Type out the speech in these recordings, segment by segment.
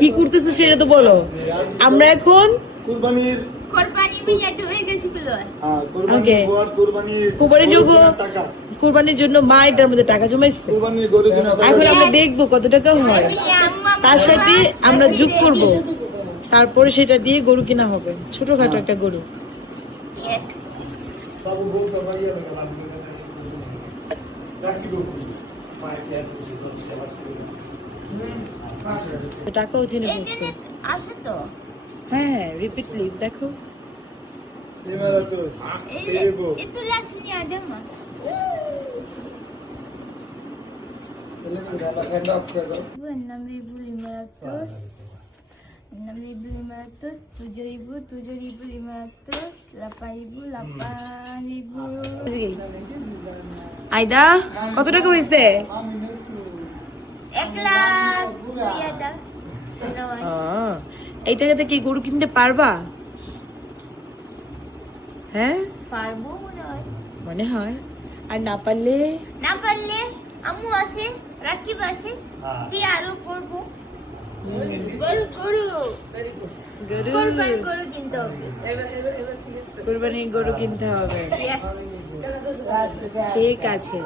কি করতেছো সেটা তো বলো। আমরা এখন কুরবানির কুরবানির জন্য মা এটার মধ্যে টাকা জমাইছে। এখন আমরা দেখবো কত টাকা হয়, তার সাথে আমরা যোগ করব, তারপরে সেটা দিয়ে গরু কিনা হবে, ছোটখাটো একটা গরু। টাকাও চিনে বলছে। আছে তো? হ্যাঁ, রিপিটলি দেখো। Itu lah sini ada mah. Ribu 6.500, 6.500, 7.000, 7.500, 8.000, 8.000. আইদা কত টাকা হয়েছে? 1 lakh. Iya dah. এই টাকাতে কি গরু কিনতে পারবা? হ্যাঁ পারবো মনে হয়। আর না পারলে? না পারলে আম্মু আছে, রাকিব আছে, কি আরো করবো। গরু গরু কুরবানি গরু কিনতে হবে। কুরবানির গরু কিনতে হবে। Yes. ঠিক আছে,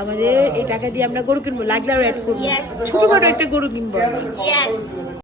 আমাদের এই টাকা দিয়ে আমরা গরু কিনবো, লাগলে আরো অ্যাড করবো, ছোটখাটো একটা গরু কিনবো। Yes.